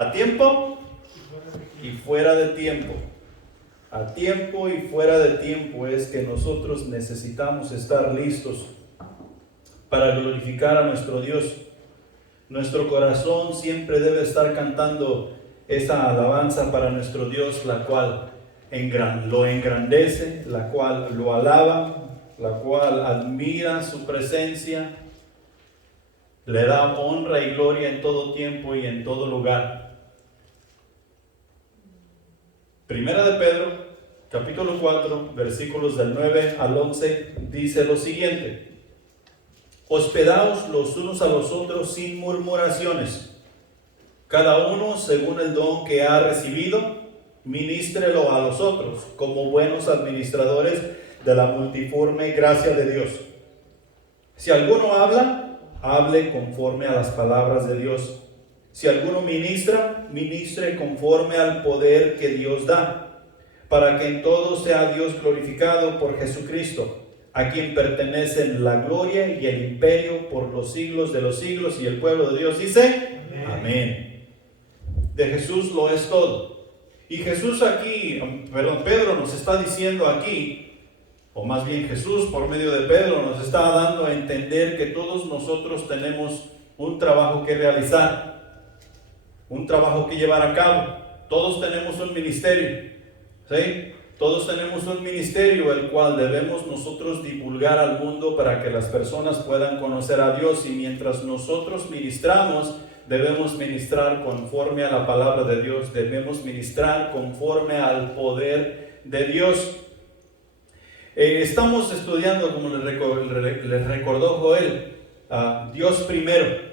A tiempo y fuera de tiempo. A tiempo y fuera de tiempo es que nosotros necesitamos estar listos para glorificar a nuestro Dios. Nuestro corazón siempre debe estar cantando esa alabanza para nuestro Dios, la cual lo engrandece, la cual lo alaba, la cual admira su presencia, le da honra y gloria en todo tiempo y en todo lugar. Primera de Pedro, capítulo 4, versículos del 9 al 11, dice lo siguiente: hospedaos los unos a los otros sin murmuraciones, cada uno según el don que ha recibido, ministrelo a los otros, como buenos administradores de la multiforme gracia de Dios. Si alguno habla, hable conforme a las palabras de Dios. Si alguno ministra, ministre conforme al poder que Dios da, para que en todo sea Dios glorificado por Jesucristo, a quien pertenecen la gloria y el imperio por los siglos de los siglos. Y el pueblo de Dios dice: amén. De Jesús lo es todo. Y Jesús aquí, Pedro nos está diciendo aquí, o más bien Jesús por medio de Pedro nos está dando a entender que todos nosotros tenemos un trabajo que realizar, un trabajo que llevar a cabo. Todos tenemos un ministerio, ¿sí? Todos tenemos un ministerio el cual debemos nosotros divulgar al mundo para que las personas puedan conocer a Dios. Y mientras nosotros ministramos, debemos ministrar conforme a la palabra de Dios, debemos ministrar conforme al poder de Dios. Estamos estudiando, como les recordó Joel, Dios primero.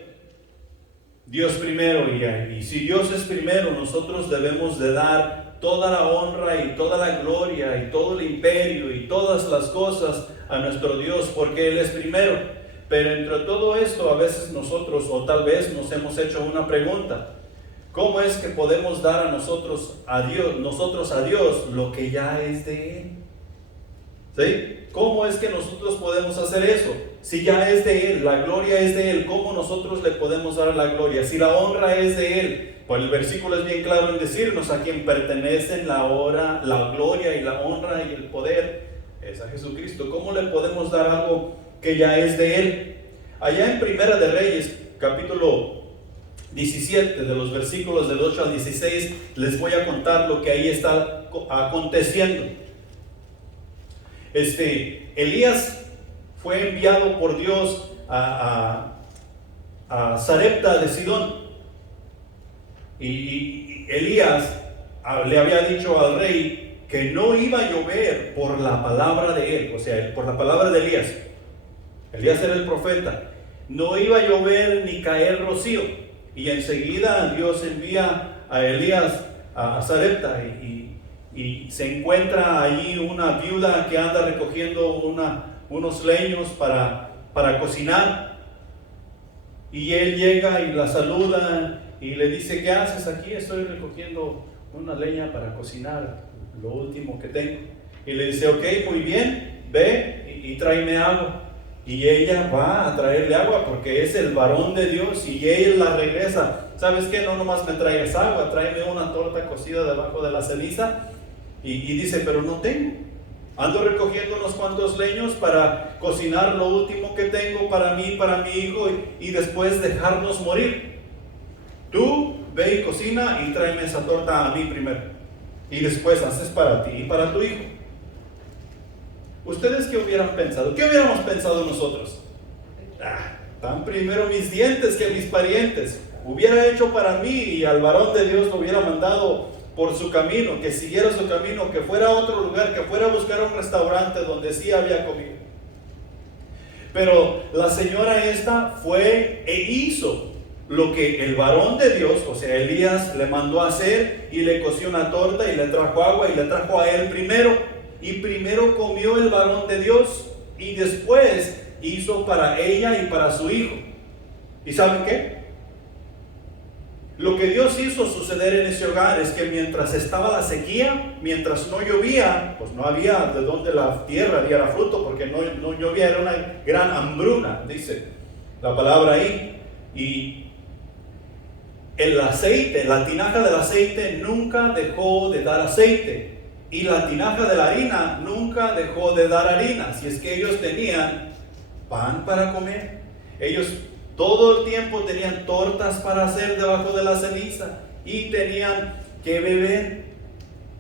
Dios primero, y si Dios es primero, nosotros debemos de dar toda la honra y toda la gloria y todo el imperio y todas las cosas a nuestro Dios, porque Él es primero. Pero entre todo esto, a veces nosotros, o tal vez nos hemos hecho una pregunta: ¿cómo es que podemos dar a nosotros a Dios lo que ya es de Él? ¿Sí? ¿Cómo es que nosotros podemos hacer eso? Si ya es de Él, la gloria es de Él, ¿cómo nosotros le podemos dar la gloria? Si la honra es de Él, pues el versículo es bien claro en decirnos: a quien pertenecen la gloria y la honra y el poder es a Jesucristo. ¿Cómo le podemos dar algo que ya es de Él? Allá en Primera de Reyes, capítulo 17, de los versículos del 8 al 16, les voy a contar lo que ahí está aconteciendo. Elías fue enviado por Dios a Sarepta de Sidón, y Elías le había dicho al rey que no iba a llover por la palabra de él, o sea, por la palabra de Elías. Elías era el profeta. No iba a llover ni caer rocío. Y enseguida Dios envía a Elías a Sarepta, y se encuentra allí una viuda que anda recogiendo unos leños para cocinar. Y él llega y la saluda y le dice: ¿qué haces aquí? Estoy recogiendo una leña para cocinar, lo último que tengo. Y le dice: ok, muy bien, ve y tráeme agua. Y ella va a traerle agua porque es el varón de Dios, y él la regresa: ¿sabes qué? No nomás me traigas agua, tráeme una torta cocida debajo de la ceniza. Y dice: pero no tengo, ando recogiendo unos cuantos leños para cocinar lo último que tengo para mí, para mi hijo, y después dejarnos morir. Tú ve y cocina y tráeme esa torta a mí primero, y después haces para ti y para tu hijo. ¿Ustedes qué hubieran pensado? ¿Qué hubiéramos pensado nosotros? Tan primero mis dientes que mis parientes. Hubiera hecho para mí, y al varón de Dios lo hubiera mandado por su camino, que siguiera su camino, que fuera a otro lugar, que fuera a buscar un restaurante donde sí había comida. Pero la señora esta fue e hizo lo que el varón de Dios, o sea, Elías, le mandó a hacer, y le coció una torta y le trajo agua y le trajo a él primero. Y primero comió el varón de Dios, y después hizo para ella y para su hijo. ¿Y saben qué? Lo que Dios hizo suceder en ese hogar es que mientras estaba la sequía, mientras no llovía, pues no había de donde la tierra diera fruto, porque no llovía, era una gran hambruna, dice la palabra ahí. el aceite, la tinaja del aceite nunca dejó de dar aceite. Y la tinaja de la harina nunca dejó de dar harina. Si es que ellos tenían pan para comer, ellos todo el tiempo tenían tortas para hacer debajo de la ceniza y tenían que beber,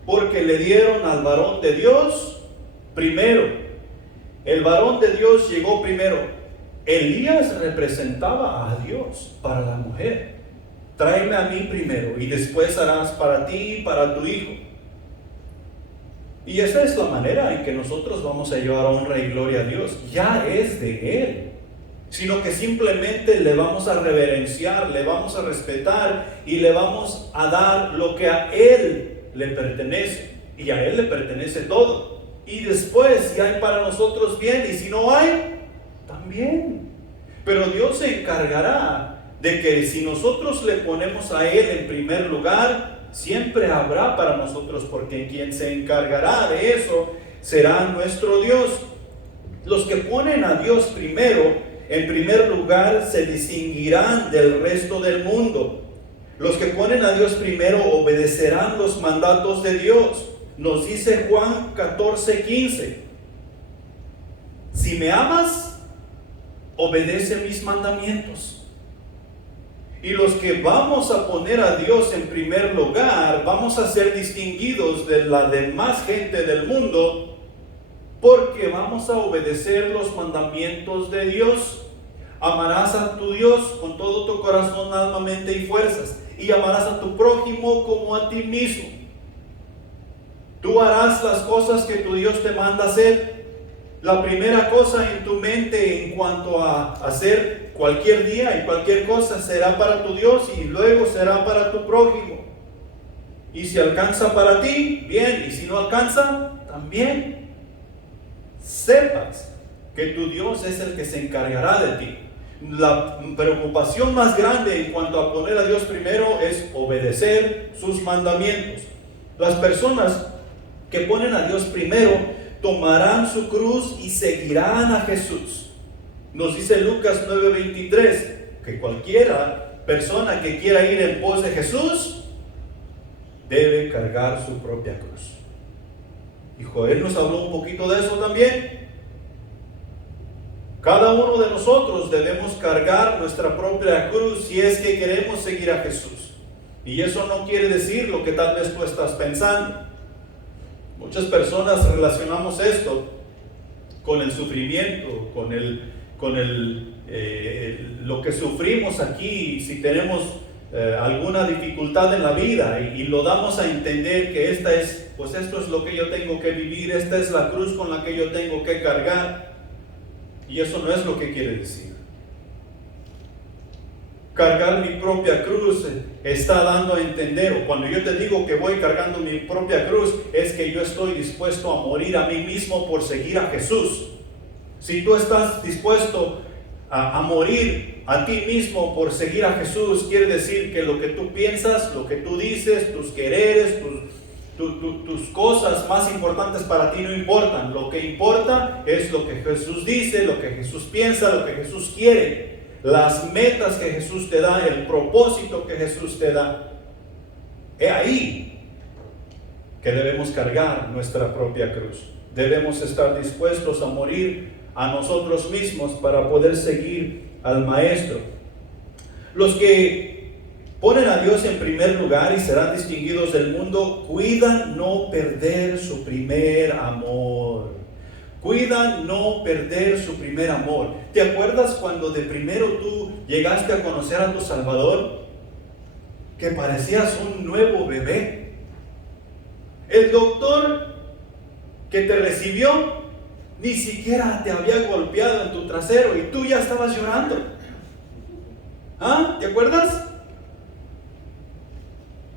porque le dieron al varón de Dios primero. El varón de Dios llegó primero. Elías representaba a Dios para la mujer. Tráeme a mí primero y después harás para ti y para tu hijo. Y esa es la manera en que nosotros vamos a llevar honra y gloria a Dios. Ya es de Él, sino que simplemente le vamos a reverenciar, le vamos a respetar y le vamos a dar lo que a Él le pertenece. Y a Él le pertenece todo. Y después, si hay para nosotros, bien, y si no hay, también. Pero Dios se encargará de que si nosotros le ponemos a Él en primer lugar, siempre habrá para nosotros, porque quien se encargará de eso será nuestro Dios. Los que ponen a Dios primero, en primer lugar, se distinguirán del resto del mundo. Los que ponen a Dios primero obedecerán los mandatos de Dios. Nos dice Juan 14:15. Si me amas, obedece mis mandamientos. Y los que vamos a poner a Dios en primer lugar, vamos a ser distinguidos de la demás gente del mundo, porque vamos a obedecer los mandamientos de Dios. Amarás a tu Dios con todo tu corazón, alma, mente y fuerzas, y amarás a tu prójimo como a ti mismo. Tú harás las cosas que tu Dios te manda hacer. La primera cosa en tu mente en cuanto a hacer cualquier día y cualquier cosa será para tu Dios y luego será para tu prójimo. Y si alcanza para ti, bien, y si no alcanza, también. Sepas que tu Dios es el que se encargará de ti. La preocupación más grande en cuanto a poner a Dios primero es obedecer sus mandamientos. Las personas que ponen a Dios primero tomarán su cruz y seguirán a Jesús. Nos dice Lucas 9:23 que cualquiera persona que quiera ir en pos de Jesús debe cargar su propia cruz. Y Joel nos habló un poquito de eso también. Cada uno de nosotros debemos cargar nuestra propia cruz si es que queremos seguir a Jesús. Y eso no quiere decir lo que tal vez tú estás pensando. Muchas personas relacionamos esto con el sufrimiento, con lo que sufrimos aquí, si tenemos alguna dificultad en la vida y lo damos a entender que esto es lo que yo tengo que vivir, esta es la cruz con la que yo tengo que cargar, y eso no es lo que quiere decir. Cargar mi propia cruz está dando a entender, o cuando yo te digo que voy cargando mi propia cruz, es que yo estoy dispuesto a morir a mí mismo por seguir a Jesús. Si tú estás dispuesto a morir a ti mismo por seguir a Jesús, quiere decir que lo que tú piensas, lo que tú dices, tus quereres, tus cosas más importantes para ti no importan. Lo que importa es lo que Jesús dice, lo que Jesús piensa, lo que Jesús quiere. Las metas que Jesús te da, el propósito que Jesús te da. Es ahí que debemos cargar nuestra propia cruz. Debemos estar dispuestos a morir a nosotros mismos para poder seguir al Maestro. Los que ponen a Dios en primer lugar y serán distinguidos del mundo, cuidan no perder su primer amor. Cuidan no perder su primer amor. ¿Te acuerdas cuando de primero tú llegaste a conocer a tu Salvador? Que parecías un nuevo bebé. El doctor que te recibió ni siquiera te había golpeado en tu trasero y tú ya estabas llorando. ¿Ah? ¿Te acuerdas?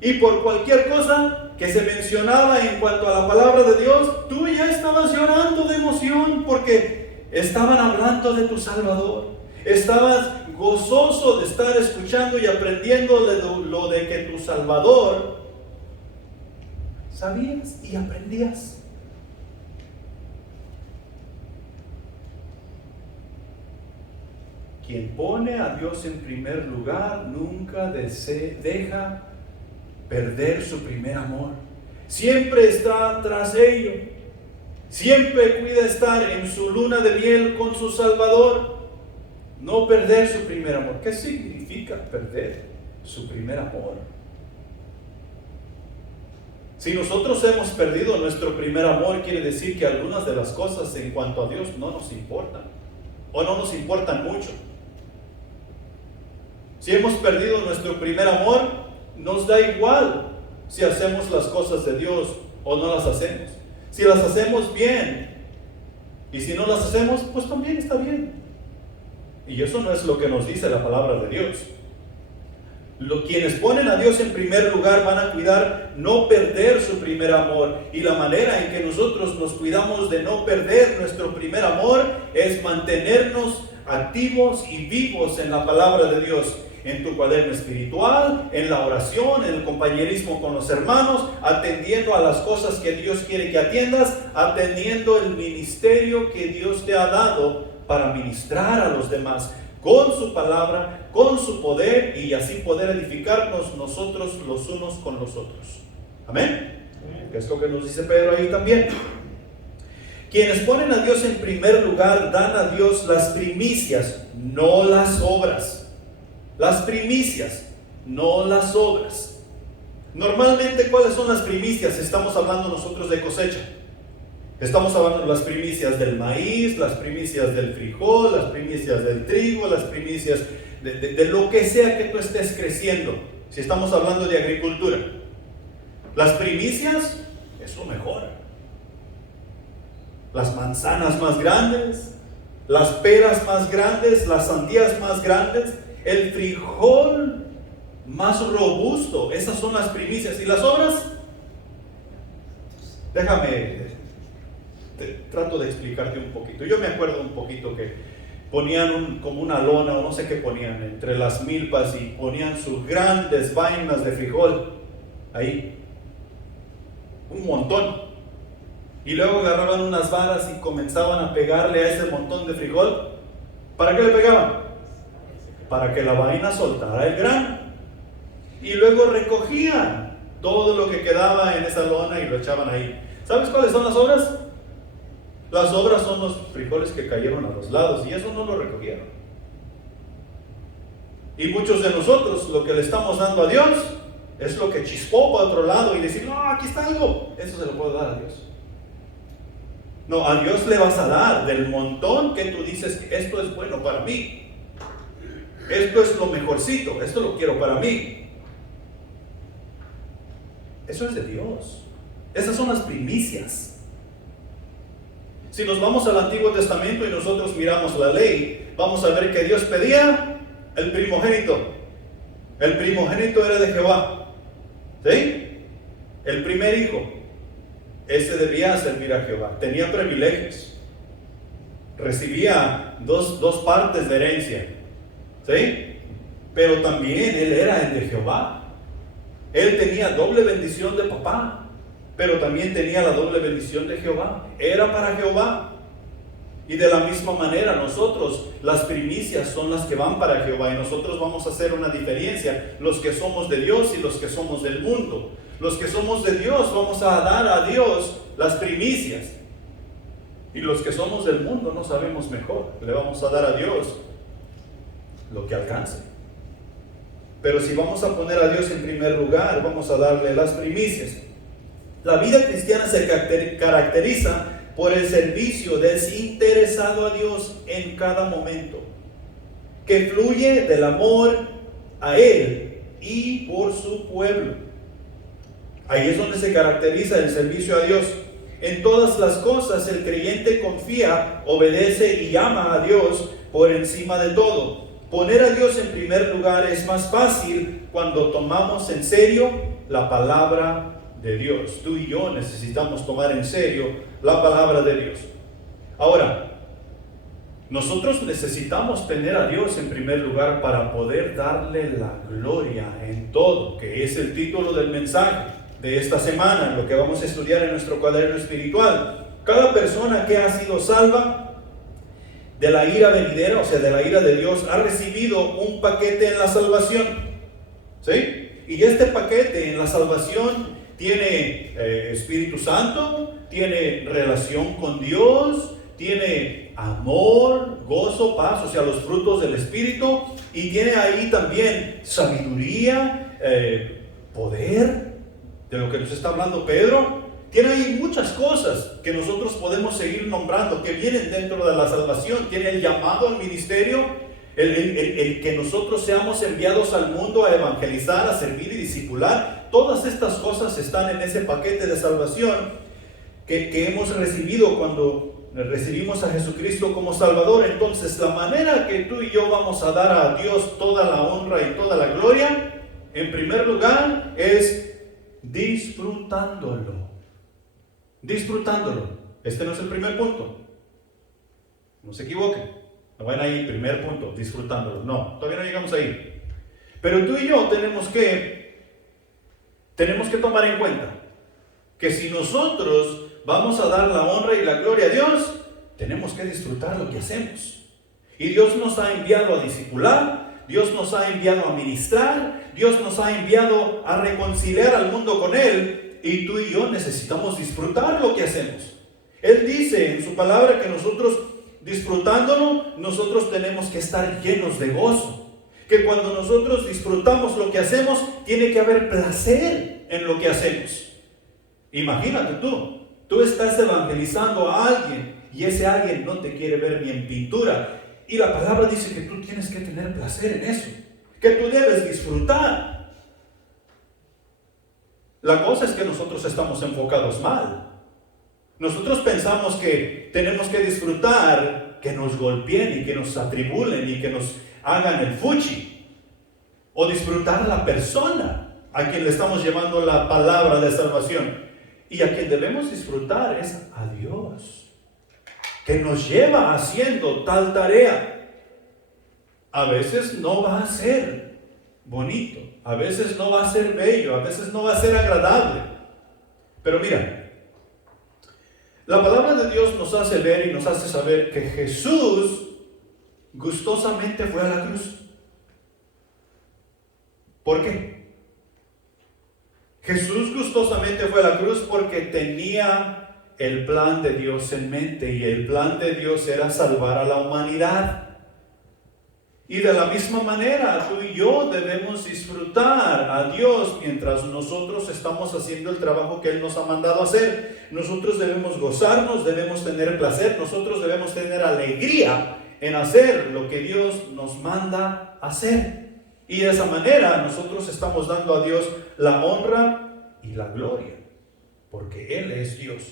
Y por cualquier cosa que se mencionaba en cuanto a la palabra de Dios, tú ya estabas llorando de emoción porque estaban hablando de tu Salvador. Estabas gozoso de estar escuchando y aprendiendo lo de que tu Salvador sabías y aprendías. quien pone a Dios en primer lugar nunca deja perder su primer amor. Siempre está tras ello. Siempre cuida estar en su luna de miel con su Salvador. No perder su primer amor. ¿Qué significa perder su primer amor? Si nosotros hemos perdido nuestro primer amor, quiere decir que algunas de las cosas en cuanto a Dios no nos importan, o no nos importan mucho. Si hemos perdido nuestro primer amor, nos da igual si hacemos las cosas de Dios o no las hacemos. Si las hacemos bien, y si no las hacemos, pues también está bien. Y eso no es lo que nos dice la palabra de Dios. Quienes ponen a Dios en primer lugar van a cuidar no perder su primer amor. Y la manera en que nosotros nos cuidamos de no perder nuestro primer amor es mantenernos activos y vivos en la palabra de Dios. En tu cuaderno espiritual, en la oración, en el compañerismo con los hermanos, atendiendo a las cosas que Dios quiere que atiendas, atendiendo el ministerio que Dios te ha dado para ministrar a los demás, con su palabra, con su poder, y así poder edificarnos nosotros los unos con los otros. Amén. Que es lo que nos dice Pedro ahí también. Quienes ponen a Dios en primer lugar dan a Dios las primicias, no las obras. Las primicias, no las obras. Normalmente, ¿cuáles son las primicias? Estamos hablando nosotros de cosecha. Estamos hablando de las primicias del maíz, las primicias del frijol, las primicias del trigo, las primicias de lo que sea que tú estés creciendo. Si estamos hablando de agricultura, las primicias es lo mejor. Las manzanas más grandes, las peras más grandes, las sandías más grandes, el frijol más robusto. Esas son las primicias. ¿Y las obras? Trato de explicarte un poquito. Yo me acuerdo un poquito que ponían como una lona o no sé qué ponían entre las milpas y ponían sus grandes vainas de frijol ahí, un montón, y luego agarraban unas varas y comenzaban a pegarle a ese montón de frijol. ¿Para qué le pegaban? Para que la vaina soltara el grano, y luego recogían todo lo que quedaba en esa lona y lo echaban ahí. ¿Sabes cuáles son las obras? Las obras son los frijoles que cayeron a los lados, y eso no lo recogieron. Y muchos de nosotros lo que le estamos dando a Dios es lo que chispó para otro lado y decir, no, aquí está algo, eso se lo puedo dar a Dios. No, a Dios le vas a dar del montón que tú dices, esto es bueno para mí, esto es lo mejorcito, esto lo quiero para mí. Eso es de Dios. Esas son las primicias. Si nos vamos al Antiguo Testamento y nosotros miramos la ley, vamos a ver que Dios pedía el primogénito. El primogénito era de Jehová, ¿sí? El primer hijo, ese debía servir a Jehová. Tenía privilegios, recibía dos partes de herencia, ¿sí? Pero también él era el de Jehová. Él tenía doble bendición de papá, pero también tenía la doble bendición de Jehová. Era para Jehová. Y de la misma manera nosotros, las primicias son las que van para Jehová, y nosotros vamos a hacer una diferencia, los que somos de Dios y los que somos del mundo. Los que somos de Dios vamos a dar a Dios las primicias, y los que somos del mundo no sabemos mejor, le vamos a dar a Dios lo que alcance. Pero si vamos a poner a Dios en primer lugar, vamos a darle las primicias. La vida cristiana se caracteriza por el servicio desinteresado a Dios en cada momento, que fluye del amor a Él y por su pueblo. Ahí es donde se caracteriza el servicio a Dios. En todas las cosas el creyente confía, obedece y ama a Dios por encima de todo. Poner a Dios en primer lugar es más fácil cuando tomamos en serio la palabra de Dios. Tú y yo necesitamos tomar en serio la palabra de Dios. Ahora, nosotros necesitamos tener a Dios en primer lugar para poder darle la gloria en todo, que es el título del mensaje de esta semana, lo que vamos a estudiar en nuestro cuaderno espiritual. Cada persona que ha sido salva de la ira venidera, o sea, de la ira de Dios, ha recibido un paquete en la salvación. ¿Sí? Y este paquete en la salvación tiene Espíritu Santo, tiene relación con Dios, tiene amor, gozo, paz, o sea, los frutos del Espíritu, y tiene ahí también sabiduría, poder, de lo que nos está hablando Pedro. Tiene ahí muchas cosas que nosotros podemos seguir nombrando, que vienen dentro de la salvación. Tiene el llamado al ministerio, el que nosotros seamos enviados al mundo a evangelizar, a servir y discipular. Todas estas cosas están en ese paquete de salvación que hemos recibido cuando recibimos a Jesucristo como Salvador. Entonces, la manera que tú y yo vamos a dar a Dios toda la honra y toda la gloria, en primer lugar, es disfrutándolo. Disfrutándolo. Este no es el primer punto. No se equivoquen. No vayan ahí, primer punto, disfrutándolo. No, todavía no llegamos ahí. Pero tú y yo tenemos que tomar en cuenta que si nosotros vamos a dar la honra y la gloria a Dios, tenemos que disfrutar lo que hacemos. Y Dios nos ha enviado a discipular, Dios nos ha enviado a ministrar, Dios nos ha enviado a reconciliar al mundo con Él. Y tú y yo necesitamos disfrutar lo que hacemos. Él dice en su palabra que nosotros, disfrutándolo, nosotros tenemos que estar llenos de gozo. Que cuando nosotros disfrutamos lo que hacemos, tiene que haber placer en lo que hacemos. Imagínate tú estás evangelizando a alguien y ese alguien no te quiere ver ni en pintura. Y la palabra dice que tú tienes que tener placer en eso, que tú debes disfrutar. La cosa es que nosotros estamos enfocados mal. Nosotros pensamos que tenemos que disfrutar que nos golpeen y que nos atribulen y que nos hagan el fuchi. O disfrutar la persona a quien le estamos llevando la palabra de salvación. Y a quien debemos disfrutar es a Dios, que nos lleva haciendo tal tarea. A veces no va a ser bonito, a veces no va a ser bello, a veces no va a ser agradable. Pero mira, la palabra de Dios nos hace ver y nos hace saber que Jesús gustosamente fue a la cruz. ¿Por qué? Jesús gustosamente fue a la cruz porque tenía el plan de Dios en mente, y el plan de Dios era salvar a la humanidad. Y de la misma manera, tú y yo debemos disfrutar a Dios mientras nosotros estamos haciendo el trabajo que Él nos ha mandado hacer. Nosotros debemos gozarnos, debemos tener placer, nosotros debemos tener alegría en hacer lo que Dios nos manda hacer. Y de esa manera nosotros estamos dando a Dios la honra y la gloria, porque Él es Dios.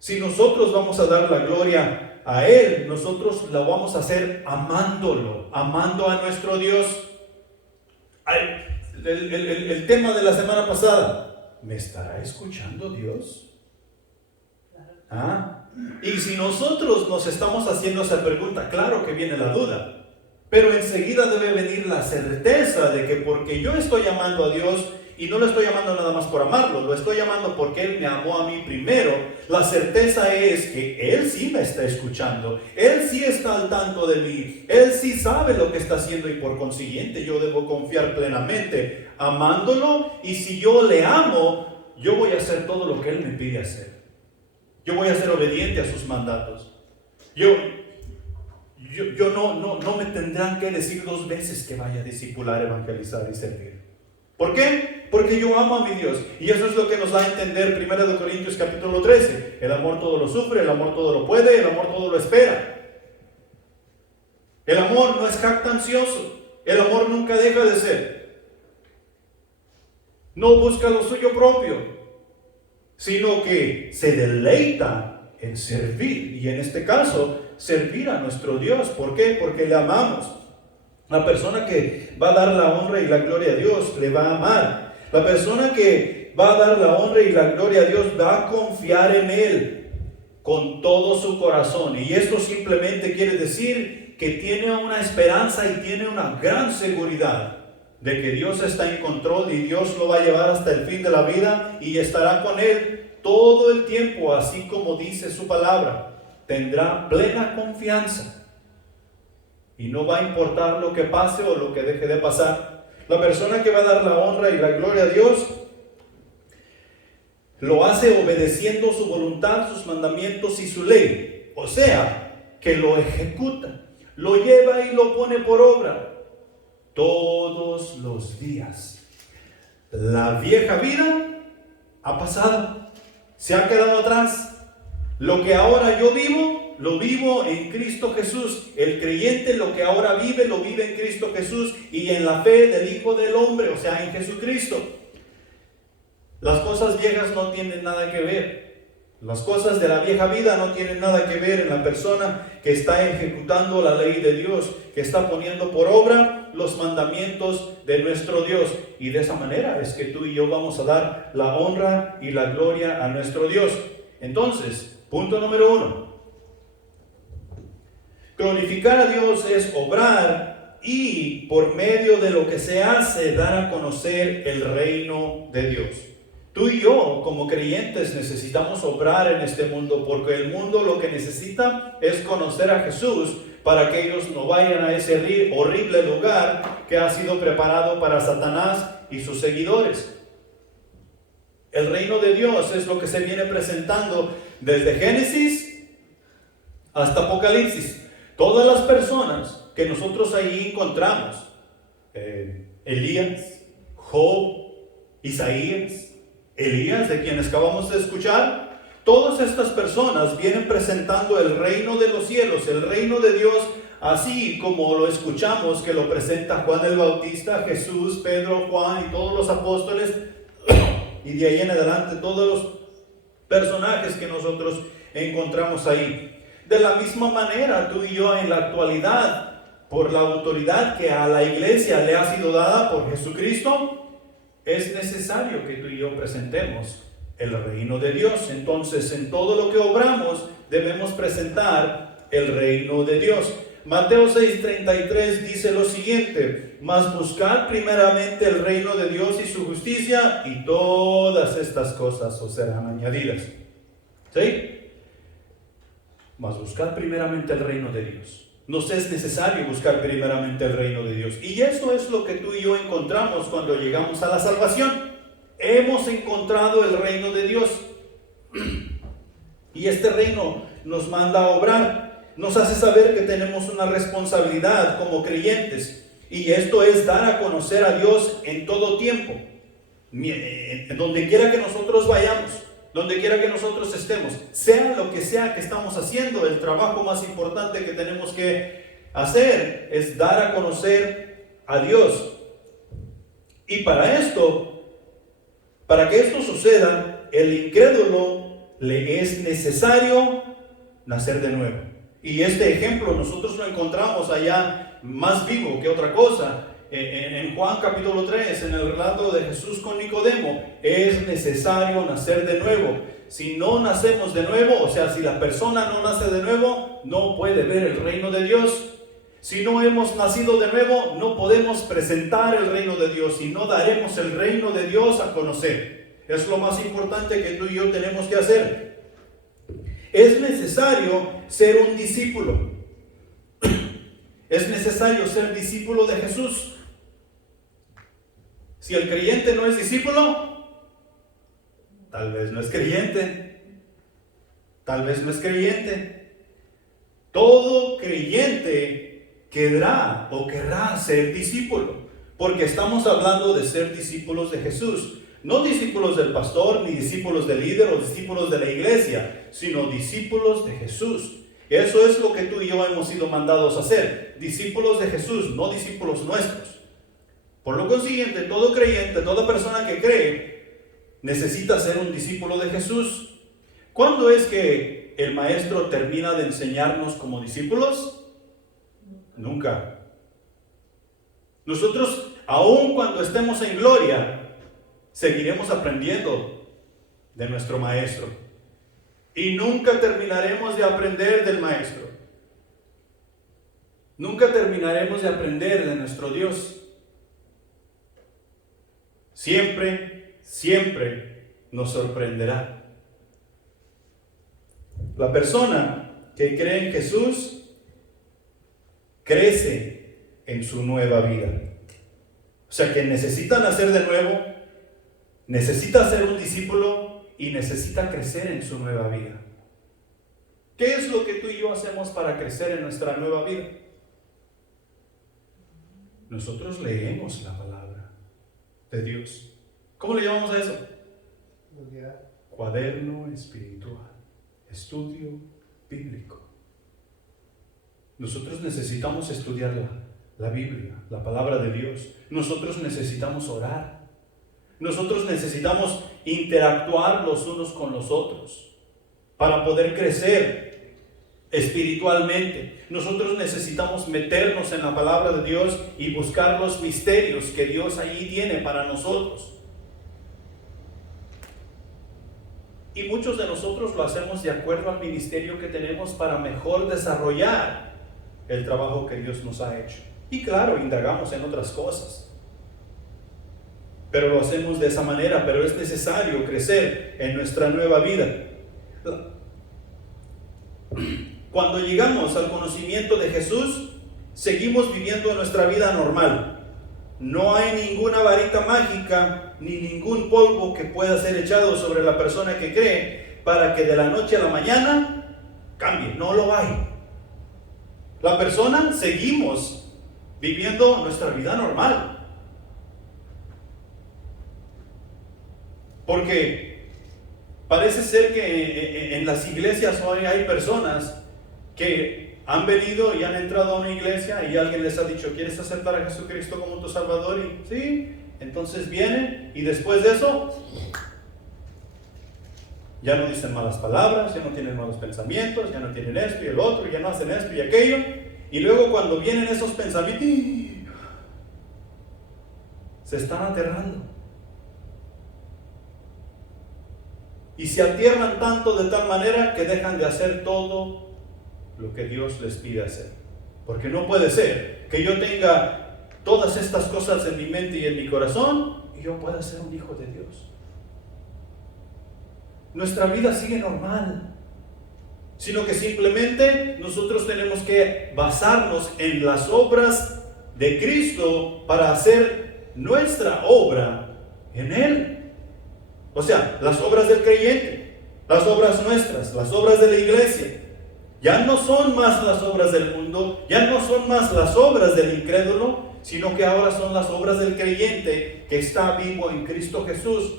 Si nosotros vamos a dar la gloria a Él, nosotros lo vamos a hacer amándolo, amando a nuestro Dios. El tema de la semana pasada, ¿me estará escuchando Dios? ¿Ah? Y si nosotros nos estamos haciendo esa pregunta, claro que viene la duda. Pero enseguida debe venir la certeza de que porque yo estoy amando a Dios, y no lo estoy llamando nada más por amarlo, lo estoy llamando porque Él me amó a mí primero, la certeza es que Él sí me está escuchando, Él sí está al tanto de mí, Él sí sabe lo que está haciendo, y por consiguiente yo debo confiar plenamente amándolo. Y si yo le amo, yo voy a hacer todo lo que Él me pide hacer. Yo voy a ser obediente a sus mandatos. Yo no me tendrán que decir 2 veces que vaya a discipular, evangelizar y servir. ¿Por qué? Porque yo amo a mi Dios. Y eso es lo que nos da a entender 1 Corintios capítulo 13. El amor todo lo sufre, el amor todo lo puede, el amor todo lo espera. El amor no es jactancioso. El amor nunca deja de ser. No busca lo suyo propio, sino que se deleita en servir. Y en este caso, servir a nuestro Dios. ¿Por qué? Porque le amamos. La persona que va a dar la honra y la gloria a Dios le va a amar. La persona que va a dar la honra y la gloria a Dios va a confiar en Él con todo su corazón. Y esto simplemente quiere decir que tiene una esperanza y tiene una gran seguridad de que Dios está en control, y Dios lo va a llevar hasta el fin de la vida y estará con Él todo el tiempo, así como dice su palabra. Tendrá plena confianza y no va a importar lo que pase o lo que deje de pasar. La persona que va a dar la honra y la gloria a Dios lo hace obedeciendo su voluntad, sus mandamientos y su ley. O sea, que lo ejecuta, lo lleva y lo pone por obra todos los días. La vieja vida ha pasado, se ha quedado atrás. Lo que ahora yo vivo, lo vivo en Cristo Jesús. El creyente lo que ahora vive, lo vive en Cristo Jesús y en la fe del Hijo del Hombre, o sea, en Jesucristo. Las cosas viejas no tienen nada que ver. Las cosas de la vieja vida no tienen nada que ver en la persona que está ejecutando la ley de Dios, que está poniendo por obra los mandamientos de nuestro Dios. Y de esa manera es que tú y yo vamos a dar la honra y la gloria a nuestro Dios. Entonces, punto número 1. Glorificar a Dios es obrar y por medio de lo que se hace dar a conocer el reino de Dios. Tú y yo, como creyentes, necesitamos obrar en este mundo, porque el mundo lo que necesita es conocer a Jesús para que ellos no vayan a ese horrible lugar que ha sido preparado para Satanás y sus seguidores. El reino de Dios es lo que se viene presentando desde Génesis hasta Apocalipsis. Todas las personas que nosotros ahí encontramos, Elías, Job, Isaías, Elías, de quienes acabamos de escuchar, todas estas personas vienen presentando el reino de los cielos, el reino de Dios, así como lo escuchamos que lo presenta Juan el Bautista, Jesús, Pedro, Juan y todos los apóstoles, y de ahí en adelante todos los personajes que nosotros encontramos ahí. De la misma manera, tú y yo en la actualidad, por la autoridad que a la iglesia le ha sido dada por Jesucristo, es necesario que tú y yo presentemos el reino de Dios. Entonces, en todo lo que obramos, debemos presentar el reino de Dios. Mateo 6:33 dice lo siguiente: mas buscad primeramente el reino de Dios y su justicia, y todas estas cosas os serán añadidas. ¿Sí? Mas buscad primeramente el reino de Dios. Nos es necesario buscar primeramente el reino de Dios. Y eso es lo que tú y yo encontramos cuando llegamos a la salvación. Hemos encontrado el reino de Dios. Y este reino nos manda a obrar. Nos hace saber que tenemos una responsabilidad como creyentes. Y esto es dar a conocer a Dios en todo tiempo. Donde quiera que nosotros vayamos, donde quiera que nosotros estemos, sea lo que sea que estamos haciendo, el trabajo más importante que tenemos que hacer es dar a conocer a Dios. Y para que esto suceda, el incrédulo le es necesario nacer de nuevo. Y este ejemplo nosotros lo encontramos allá más vivo que otra cosa. En Juan capítulo 3, en el relato de Jesús con Nicodemo, es necesario nacer de nuevo. Si no nacemos de nuevo, o sea, si la persona no nace de nuevo, no puede ver el reino de Dios. Si no hemos nacido de nuevo, no podemos presentar el reino de Dios y no daremos el reino de Dios a conocer. Es lo más importante que tú y yo tenemos que hacer. Es necesario ser un discípulo. Es necesario ser discípulo de Jesús. Si el creyente no es discípulo, tal vez no es creyente. Tal vez no es creyente. Todo creyente querrá ser discípulo, porque estamos hablando de ser discípulos de Jesús. No discípulos del pastor, ni discípulos del líder o discípulos de la iglesia, sino discípulos de Jesús. Eso es lo que tú y yo hemos sido mandados a hacer. Discípulos de Jesús, no discípulos nuestros. Por lo consiguiente, todo creyente, toda persona que cree, necesita ser un discípulo de Jesús. ¿Cuándo es que el maestro termina de enseñarnos como discípulos? Nunca. Nosotros, aun cuando estemos en gloria, seguiremos aprendiendo de nuestro maestro. Y nunca terminaremos de aprender del maestro. Nunca terminaremos de aprender de nuestro Dios. Siempre nos sorprenderá. La persona que cree en Jesús crece en su nueva vida. O sea que necesita nacer de nuevo, necesita ser un discípulo y necesita crecer en su nueva vida. ¿Qué es lo que tú y yo hacemos para crecer en nuestra nueva vida? Nosotros leemos la palabra de Dios. ¿Cómo le llamamos a eso? Cuaderno espiritual, estudio bíblico. Nosotros necesitamos estudiar la Biblia, la palabra de Dios. Nosotros necesitamos orar. Nosotros necesitamos interactuar los unos con los otros para poder crecer espiritualmente. Nosotros necesitamos meternos en la palabra de Dios y buscar los misterios que Dios allí tiene para nosotros. Y muchos de nosotros lo hacemos de acuerdo al ministerio que tenemos para mejor desarrollar el trabajo que Dios nos ha hecho. Y claro, indagamos en otras cosas. Pero lo hacemos de esa manera, pero es necesario crecer en nuestra nueva vida. Cuando llegamos al conocimiento de Jesús, seguimos viviendo nuestra vida normal. No hay ninguna varita mágica ni ningún polvo que pueda ser echado sobre la persona que cree para que de la noche a la mañana cambie. No lo hay. La persona seguimos viviendo nuestra vida normal. Porque parece ser que en las iglesias hoy hay personas que han venido y han entrado a una iglesia y alguien les ha dicho: ¿quieres aceptar a Jesucristo como tu Salvador? Y sí, entonces vienen y después de eso ya no dicen malas palabras, ya no tienen malos pensamientos, ya no tienen esto y el otro, ya no hacen esto y aquello. Y luego cuando vienen esos pensamientos, se están aterrando. Y se atierran tanto de tal manera que dejan de hacer todo lo que Dios les pide hacer. Porque no puede ser que yo tenga todas estas cosas en mi mente y en mi corazón y yo pueda ser un hijo de Dios. Nuestra vida sigue normal, sino que simplemente nosotros tenemos que basarnos en las obras de Cristo para hacer nuestra obra en Él. O sea, las obras del creyente, las obras nuestras, las obras de la iglesia, ya no son más las obras del mundo, ya no son más las obras del incrédulo, sino que ahora son las obras del creyente que está vivo en Cristo Jesús.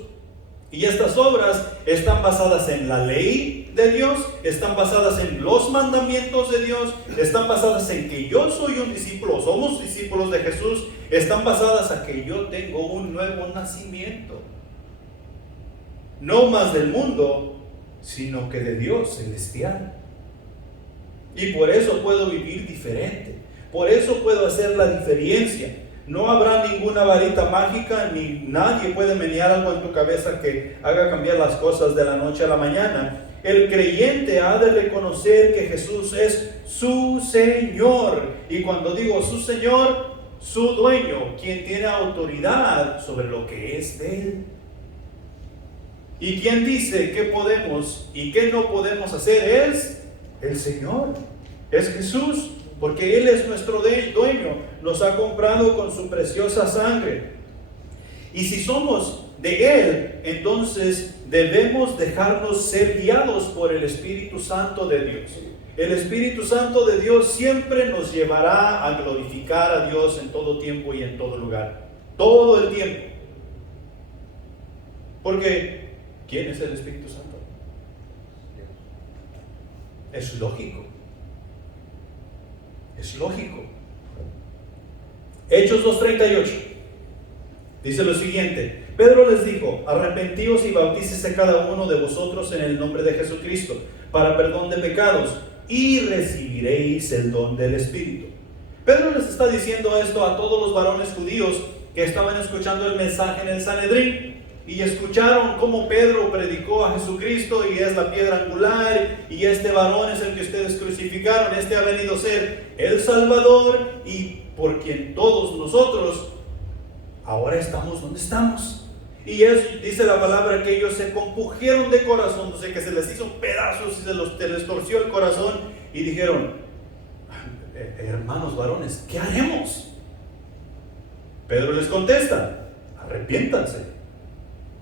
Y estas obras están basadas en la ley de Dios, están basadas en los mandamientos de Dios, están basadas en que yo soy un discípulo, somos discípulos de Jesús, están basadas en que yo tengo un nuevo nacimiento. No más del mundo, sino que de Dios celestial. Y por eso puedo vivir diferente. Por eso puedo hacer la diferencia. No habrá ninguna varita mágica, ni nadie puede menear algo en tu cabeza que haga cambiar las cosas de la noche a la mañana. El creyente ha de reconocer que Jesús es su Señor. Y cuando digo su Señor, su dueño, quien tiene autoridad sobre lo que es de Él. Y quien dice qué podemos y qué no podemos hacer es el Señor, es Jesús, porque Él es nuestro dueño, nos ha comprado con su preciosa sangre. Y si somos de Él, entonces debemos dejarnos ser guiados por el Espíritu Santo de Dios. El Espíritu Santo de Dios siempre nos llevará a glorificar a Dios en todo tiempo y en todo lugar, todo el tiempo. Porque ¿quién es el Espíritu Santo? Es lógico. Es lógico. Hechos 2:38 dice lo siguiente: Pedro les dijo: arrepentíos y bautícese cada uno de vosotros en el nombre de Jesucristo para perdón de pecados y recibiréis el don del Espíritu. Pedro les está diciendo esto a todos los varones judíos que estaban escuchando el mensaje en el Sanedrín. Y escucharon cómo Pedro predicó a Jesucristo y es la piedra angular y este varón es el que ustedes crucificaron, este ha venido a ser el Salvador y por quien todos nosotros ahora estamos donde estamos. Y dice la palabra que ellos se compungieron de corazón, o sea que se les hizo pedazos y se les torció el corazón y dijeron: hermanos varones, ¿qué haremos? Pedro les contesta: arrepiéntanse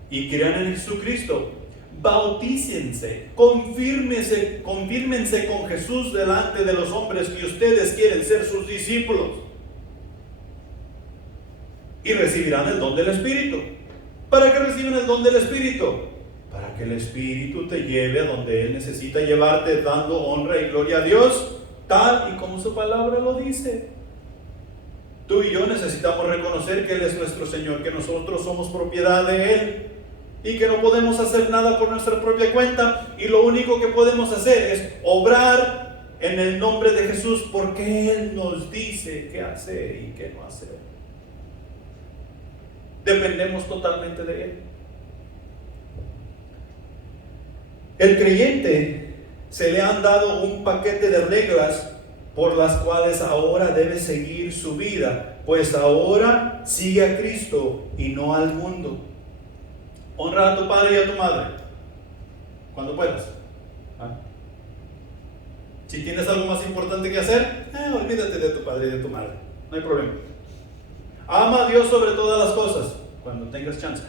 y crean en Jesucristo, bautícense, confírmense con Jesús delante de los hombres que ustedes quieren ser sus discípulos, y recibirán el don del Espíritu. ¿Para qué reciben el don del Espíritu? Para que el Espíritu te lleve a donde Él necesita llevarte, dando honra y gloria a Dios, tal y como su palabra lo dice. Tú y yo necesitamos reconocer que Él es nuestro Señor, que nosotros somos propiedad de Él y que no podemos hacer nada por nuestra propia cuenta, y lo único que podemos hacer es obrar en el nombre de Jesús, porque Él nos dice qué hacer y qué no hacer. Dependemos totalmente de Él. El creyente se le han dado un paquete de reglas por las cuales ahora debe seguir su vida, pues ahora sigue a Cristo y no al mundo. Honra a tu padre y a tu madre cuando puedas. Si tienes algo más importante que hacer, olvídate de tu padre y de tu madre, no hay problema. Ama a Dios sobre todas las cosas cuando tengas chance.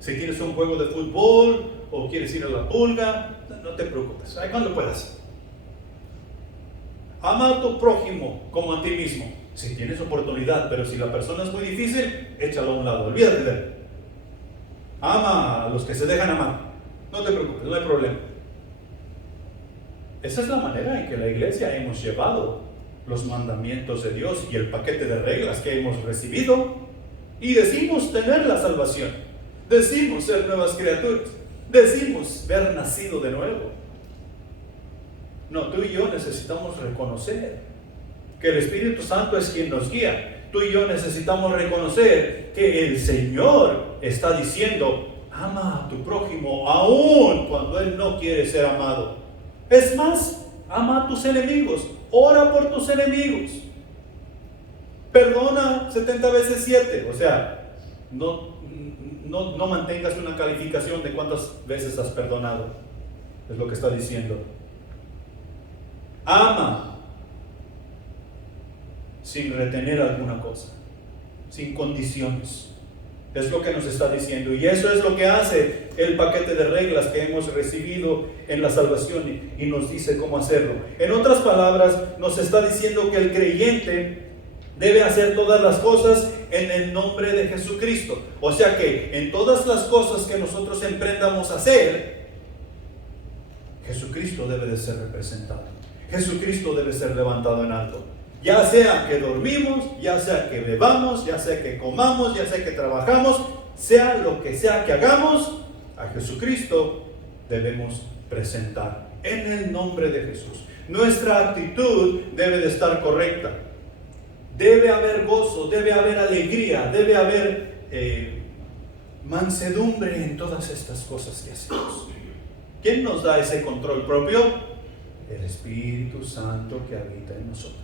Si tienes un juego de fútbol o quieres ir a la pulga, no te preocupes, ahí cuando puedas. Ama a tu prójimo como a ti mismo, si tienes oportunidad, pero si la persona es muy difícil, échalo a un lado, olvídate de él. Ama a los que se dejan amar, no te preocupes, no hay problema. Esa es la manera en que la iglesia hemos llevado los mandamientos de Dios y el paquete de reglas que hemos recibido, y decimos tener la salvación, decimos ser nuevas criaturas, decimos ver nacido de nuevo. No, tú y yo necesitamos reconocer que el Espíritu Santo es quien nos guía. Tú y yo necesitamos reconocer que el Señor está diciendo: ama a tu prójimo aun cuando Él no quiere ser amado. Es más, ama a tus enemigos, ora por tus enemigos, perdona 70 veces 7. O sea, no mantengas una calificación de cuántas veces has perdonado, es lo que está diciendo. Ama sin retener alguna cosa, sin condiciones. Es lo que nos está diciendo, y eso es lo que hace el paquete de reglas que hemos recibido en la salvación, y nos dice cómo hacerlo. En otras palabras, nos está diciendo que el creyente debe hacer todas las cosas en el nombre de Jesucristo. O sea que en todas las cosas que nosotros emprendamos a hacer, Jesucristo debe de ser representado. Jesucristo debe ser levantado en alto. Ya sea que dormimos, ya sea que bebamos, ya sea que comamos, ya sea que trabajamos, sea lo que sea que hagamos, a Jesucristo debemos presentar en el nombre de Jesús. Nuestra actitud debe de estar correcta. Debe haber gozo, debe haber alegría, debe haber mansedumbre en todas estas cosas que hacemos. ¿Quién nos da ese control propio? El Espíritu Santo que habita en nosotros.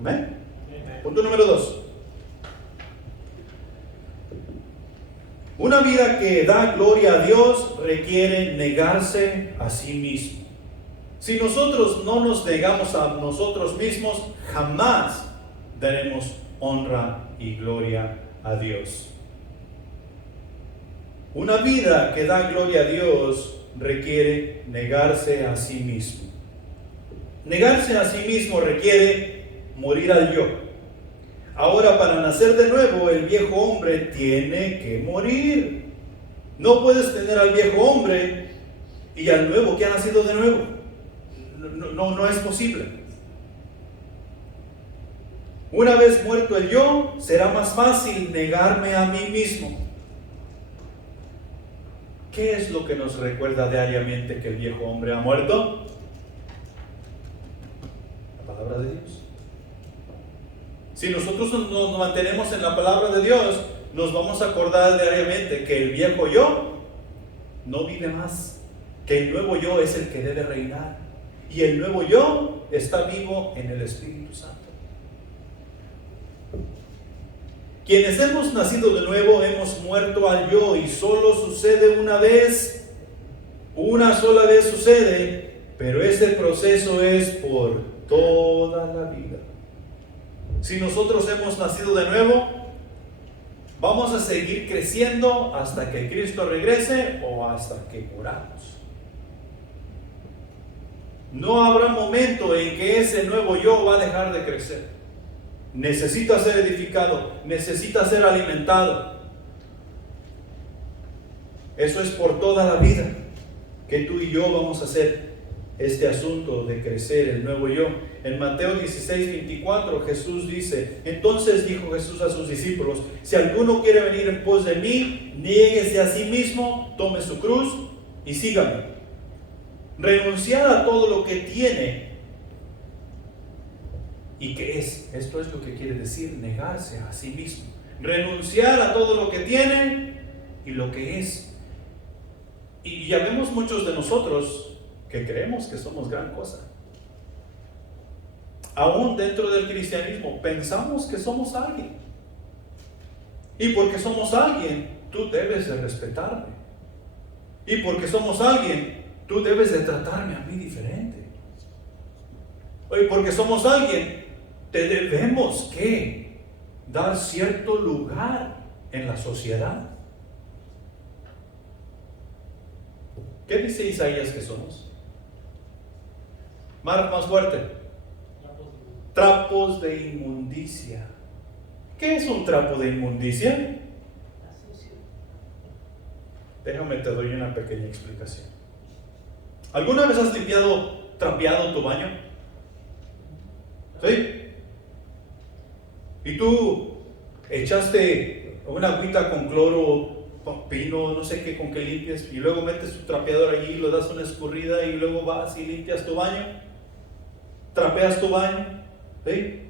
¿Amén? Punto número 2. Una vida que da gloria a Dios requiere negarse a sí mismo. Si nosotros no nos negamos a nosotros mismos, jamás daremos honra y gloria a Dios. Una vida que da gloria a Dios requiere negarse a sí mismo. Negarse a sí mismo requiere morir al yo. Ahora, para nacer de nuevo, el viejo hombre tiene que morir. No puedes tener al viejo hombre y al nuevo que ha nacido de nuevo. No es posible. Una vez muerto el yo, será más fácil negarme a mí mismo. ¿Qué es lo que nos recuerda diariamente que el viejo hombre ha muerto? La palabra de Dios. Si nosotros nos mantenemos en la palabra de Dios, nos vamos a acordar diariamente que el viejo yo no vive más, que el nuevo yo es el que debe reinar, y el nuevo yo está vivo en el Espíritu Santo. Quienes hemos nacido de nuevo hemos muerto al yo, y solo sucede una sola vez sucede, pero ese proceso es por toda la vida. Si nosotros hemos nacido de nuevo, vamos a seguir creciendo hasta que Cristo regrese o hasta que muramos. No habrá momento en que ese nuevo yo va a dejar de crecer. Necesita ser edificado, necesita ser alimentado. Eso es por toda la vida que tú y yo vamos a hacer este asunto de crecer, el nuevo yo. En Mateo 16:24 Jesús dice: entonces dijo Jesús a sus discípulos: si alguno quiere venir en pos de mí, niéguese a sí mismo, tome su cruz y sígame. Renunciar a todo lo que tiene y que es. Esto es lo que quiere decir negarse a sí mismo. Renunciar a todo lo que tiene y lo que es. Y ya vemos muchos de nosotros que creemos que somos gran cosa. Aún dentro del cristianismo pensamos que somos alguien. Y porque somos alguien, tú debes de respetarme. Y porque somos alguien, tú debes de tratarme a mí diferente. Y porque somos alguien, te debemos que dar cierto lugar en la sociedad. ¿Qué dice Isaías que somos? Más fuerte. Trapos de inmundicia. ¿Qué es un trapo de inmundicia? Déjame te doy una pequeña explicación. ¿Alguna vez has trapeado tu baño? ¿Sí? Y tú echaste una agüita con cloro, pino, no sé qué, con qué limpias, y luego metes tu trapeador allí, lo das una escurrida y luego vas y limpias tu baño, trapeas tu baño, ¿sí?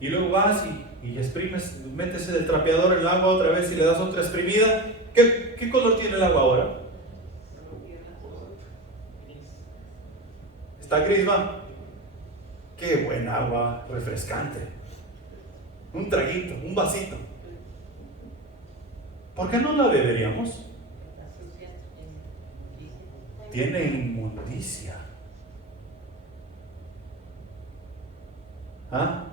Y luego vas y exprimes, metes el trapeador en el agua otra vez y le das otra exprimida. ¿Qué color tiene el agua ahora? ¿Está gris, va? Qué buen agua, refrescante. Un traguito, un vasito. ¿Por qué no la beberíamos? Tiene inmundicia. ¿Ah?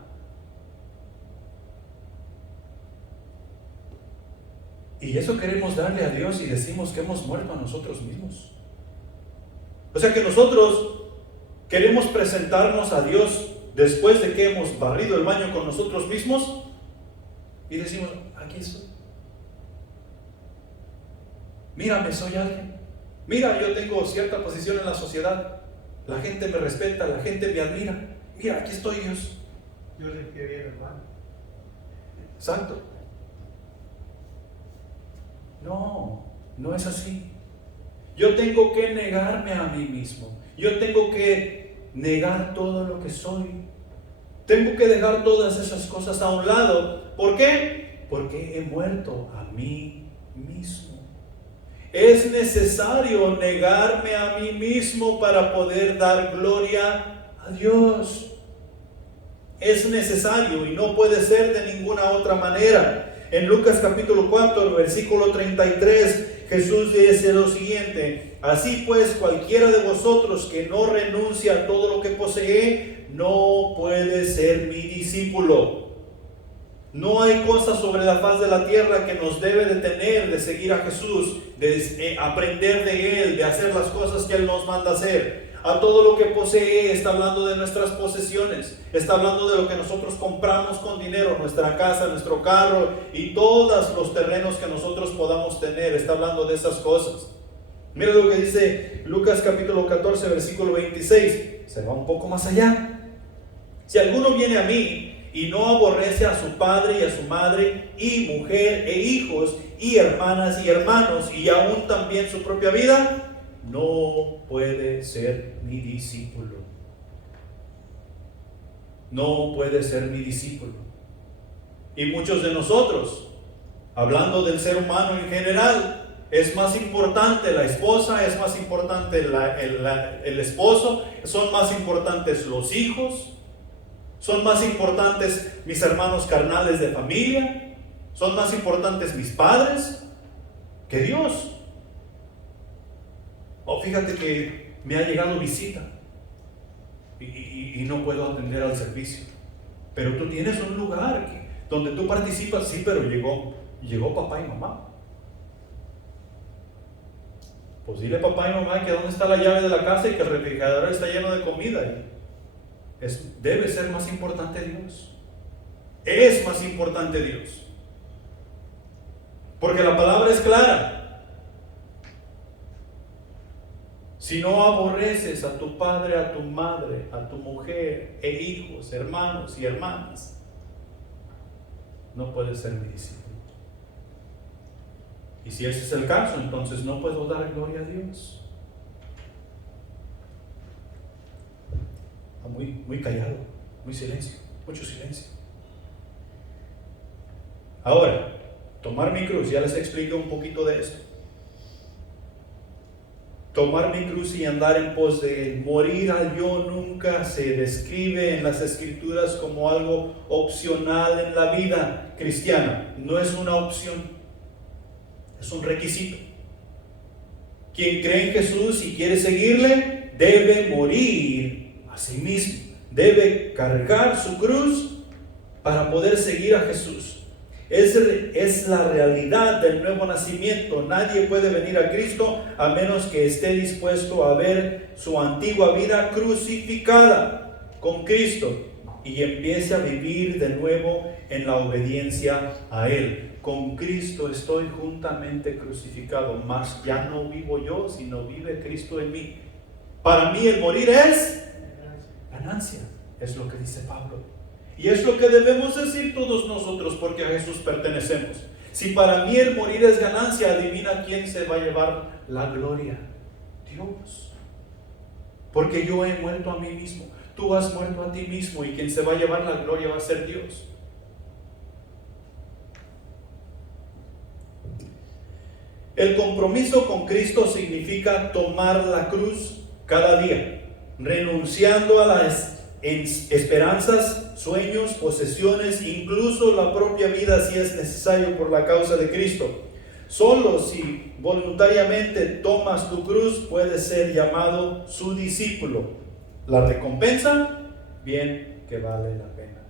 Y eso queremos darle a Dios y decimos que hemos muerto a nosotros mismos. O sea que nosotros queremos presentarnos a Dios después de que hemos barrido el baño con nosotros mismos y decimos: aquí estoy. Mírame, soy alguien. Mira, yo tengo cierta posición en la sociedad. La gente me respeta, la gente me admira. Mira, aquí estoy, Dios. Yo limpié bien el baño. Exacto. No, no es así. Yo tengo que negarme a mí mismo. Yo tengo que negar todo lo que soy. Tengo que dejar todas esas cosas a un lado. ¿Por qué? Porque he muerto a mí mismo. Es necesario negarme a mí mismo para poder dar gloria a Dios. Es necesario y no puede ser de ninguna otra manera. En Lucas capítulo 4, versículo 33, Jesús dice lo siguiente: así pues, cualquiera de vosotros que no renuncia a todo lo que posee, no puede ser mi discípulo. No hay cosa sobre la faz de la tierra que nos debe detener de seguir a Jesús, de aprender de Él, de hacer las cosas que Él nos manda hacer. A todo lo que posee, está hablando de nuestras posesiones, está hablando de lo que nosotros compramos con dinero, nuestra casa, nuestro carro y todos los terrenos que nosotros podamos tener. Está hablando de esas cosas. Mira lo que dice Lucas capítulo 14, versículo 26. Se va un poco más allá. Si alguno viene a mí y no aborrece a su padre y a su madre y mujer e hijos y hermanas y hermanos y aún también su propia vida, no puede ser mi discípulo. No puede ser mi discípulo. Y muchos de nosotros, hablando del ser humano en general, es más importante la esposa, es más importante el esposo, son más importantes los hijos, son más importantes mis hermanos carnales de familia, son más importantes mis padres que Dios. Fíjate que me ha llegado visita y no puedo atender al servicio. Pero tú tienes un lugar donde tú participas, sí, pero llegó papá y mamá. Pues dile a papá y mamá que dónde está la llave de la casa y que el refrigerador está lleno de comida. Debe ser más importante Dios. Es más importante Dios. Porque la palabra es clara. Si no aborreces a tu padre, a tu madre, a tu mujer, e hijos, hermanos y hermanas, no puedes ser mi discípulo. Y si ese es el caso, entonces no puedo dar gloria a Dios. Muy callado, muy silencio, mucho silencio. Ahora, tomar mi cruz, ya les explico un poquito de esto. Tomar mi cruz y andar en pos de Él. Morir al yo nunca se describe en las Escrituras como algo opcional en la vida cristiana. No es una opción. Es un requisito. Quien cree en Jesús y quiere seguirle, debe morir a sí mismo. Debe cargar su cruz para poder seguir a Jesús. Es la realidad del nuevo nacimiento. Nadie puede venir a Cristo a menos que esté dispuesto a ver su antigua vida crucificada con Cristo y empiece a vivir de nuevo en la obediencia a Él. Con Cristo estoy juntamente crucificado, mas ya no vivo yo, sino vive Cristo en mí. Para mí el morir es ganancia, es lo que dice Pablo. Y es lo que debemos decir todos nosotros, porque a Jesús pertenecemos. Si para mí el morir es ganancia, adivina quién se va a llevar la gloria. Dios. Porque yo he muerto a mí mismo, tú has muerto a ti mismo, y quien se va a llevar la gloria va a ser Dios. El compromiso con Cristo significa tomar la cruz cada día, renunciando a las esperanzas, sueños, posesiones, incluso la propia vida si es necesario por la causa de Cristo. Solo si voluntariamente tomas tu cruz puedes ser llamado su discípulo. La recompensa, bien que vale la pena.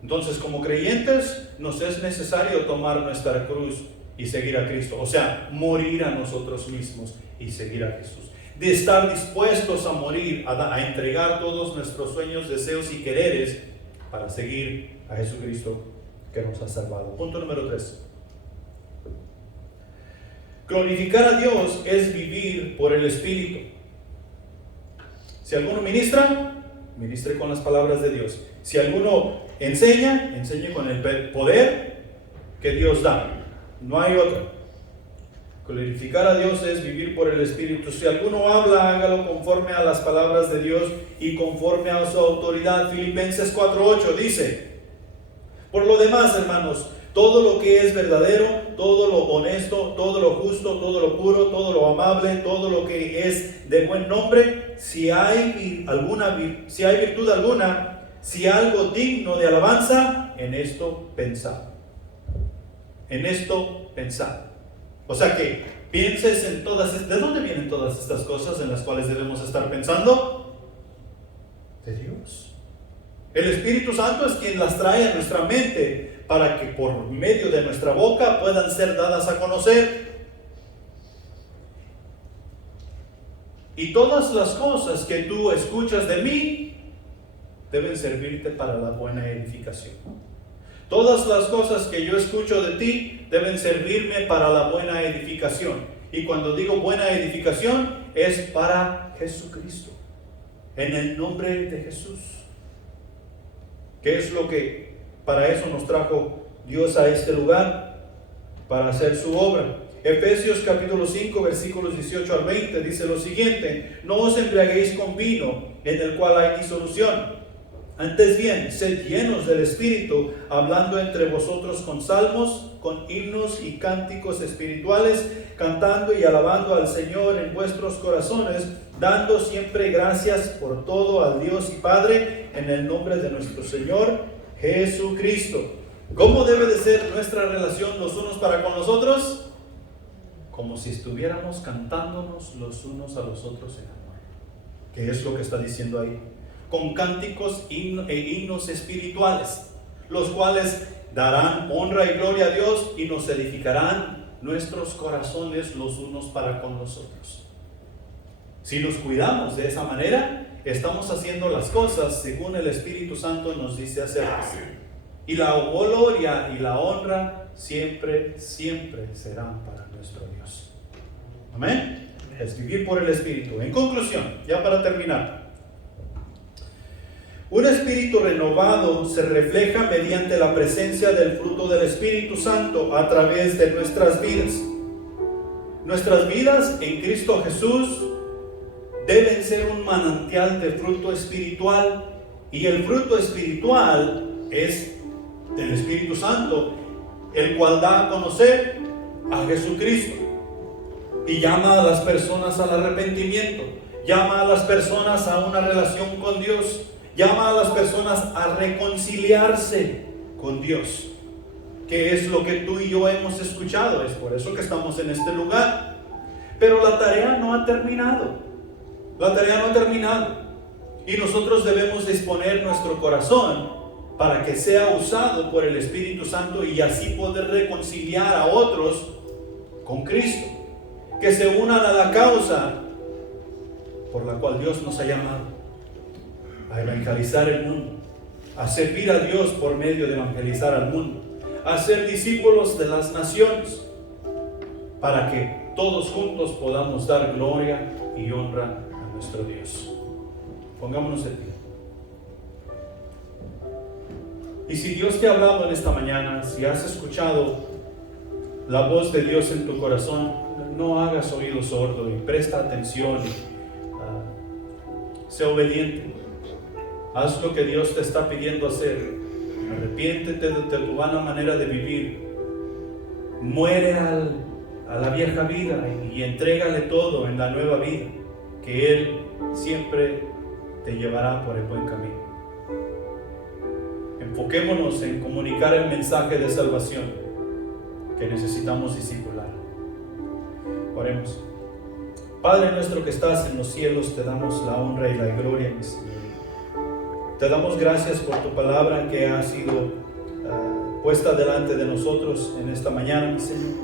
Entonces, como creyentes, nos es necesario tomar nuestra cruz y seguir a Cristo, o sea, morir a nosotros mismos y seguir a Jesús, de estar dispuestos a morir, a entregar todos nuestros sueños, deseos y quereres para seguir a Jesucristo que nos ha salvado. Punto número 3. Glorificar a Dios es vivir por el Espíritu. Si alguno ministra, ministre con las palabras de Dios. Si alguno enseña, enseñe con el poder que Dios da. No hay otra. Glorificar a Dios es vivir por el Espíritu. Si alguno habla, hágalo conforme a las palabras de Dios y conforme a su autoridad. Filipenses 4:8 dice: por lo demás, hermanos, todo lo que es verdadero, todo lo honesto, todo lo justo, todo lo puro, todo lo amable, todo lo que es de buen nombre, si hay virtud alguna, si algo digno de alabanza, en esto pensad. En esto pensad. O sea que pienses en todas. ¿De dónde vienen todas estas cosas en las cuales debemos estar pensando? De Dios. El Espíritu Santo es quien las trae a nuestra mente para que por medio de nuestra boca puedan ser dadas a conocer. Y todas las cosas que tú escuchas de mí deben servirte para la buena edificación. Todas las cosas que yo escucho de ti deben servirme para la buena edificación. Y cuando digo buena edificación, es para Jesucristo. En el nombre de Jesús. ¿Qué es lo que para eso nos trajo Dios a este lugar? Para hacer su obra. Efesios capítulo 5, versículos 18 al 20 dice lo siguiente: no os embriaguéis con vino, en el cual hay disolución. Antes bien, sed llenos del Espíritu, hablando entre vosotros con salmos, con himnos y cánticos espirituales, cantando y alabando al Señor en vuestros corazones, dando siempre gracias por todo al Dios y Padre, en el nombre de nuestro Señor Jesucristo. ¿Cómo debe de ser nuestra relación los unos para con los otros? Como si estuviéramos cantándonos los unos a los otros en amor. ¿Qué es lo que está diciendo ahí? con cánticos e himnos espirituales, los cuales darán honra y gloria a Dios y nos edificarán nuestros corazones los unos para con los otros. Si nos cuidamos de esa manera, estamos haciendo las cosas según el Espíritu Santo nos dice hacerlas. Y la gloria y la honra siempre, siempre serán para nuestro Dios. Amén. Es vivir por el Espíritu. En conclusión, ya para terminar, un espíritu renovado se refleja mediante la presencia del fruto del Espíritu Santo a través de nuestras vidas. Nuestras vidas en Cristo Jesús deben ser un manantial de fruto espiritual, y el fruto espiritual es del Espíritu Santo, el cual da a conocer a Jesucristo y llama a las personas al arrepentimiento, llama a las personas a una relación con Dios, llama a las personas a reconciliarse con Dios, que es lo que tú y yo hemos escuchado. Es por eso que estamos en este lugar. Pero la tarea no ha terminado. La tarea no ha terminado. Y nosotros debemos disponer nuestro corazón para que sea usado por el Espíritu Santo y así poder reconciliar a otros con Cristo, que se unan a la causa por la cual Dios nos ha llamado, a evangelizar el mundo, a servir a Dios por medio de evangelizar al mundo, a ser discípulos de las naciones, para que todos juntos podamos dar gloria y honra a nuestro Dios. Pongámonos de pie. Y si Dios te ha hablado en esta mañana, si has escuchado la voz de Dios en tu corazón, no hagas oído sordo y presta atención. Sé obediente. Haz lo que Dios te está pidiendo hacer. Arrepiéntete de tu vana manera de vivir. Muere a la vieja vida y entrégale todo en la nueva vida, que Él siempre te llevará por el buen camino. Enfoquémonos en comunicar el mensaje de salvación que necesitamos discipular. Oremos. Padre nuestro que estás en los cielos, te damos la honra y la gloria, mi Señor. Te damos gracias por tu palabra que ha sido puesta delante de nosotros en esta mañana, mi Señor.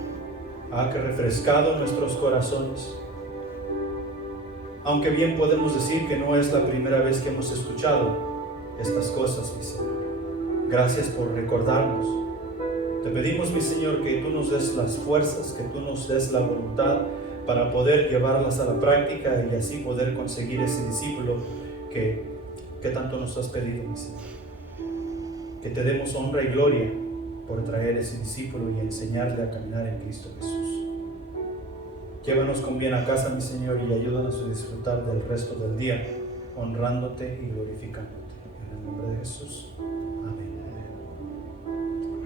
Ha refrescado nuestros corazones. Aunque bien podemos decir que no es la primera vez que hemos escuchado estas cosas, mi Señor. Gracias por recordarnos. Te pedimos, mi Señor, que tú nos des las fuerzas, que tú nos des la voluntad para poder llevarlas a la práctica y así poder conseguir ese discípulo que tanto nos has pedido, mi Señor. Que te demos honra y gloria por traer ese discípulo y enseñarle a caminar en Cristo Jesús. Llévanos con bien a casa, mi Señor, y ayúdanos a disfrutar del resto del día, honrándote y glorificándote. En el nombre de Jesús.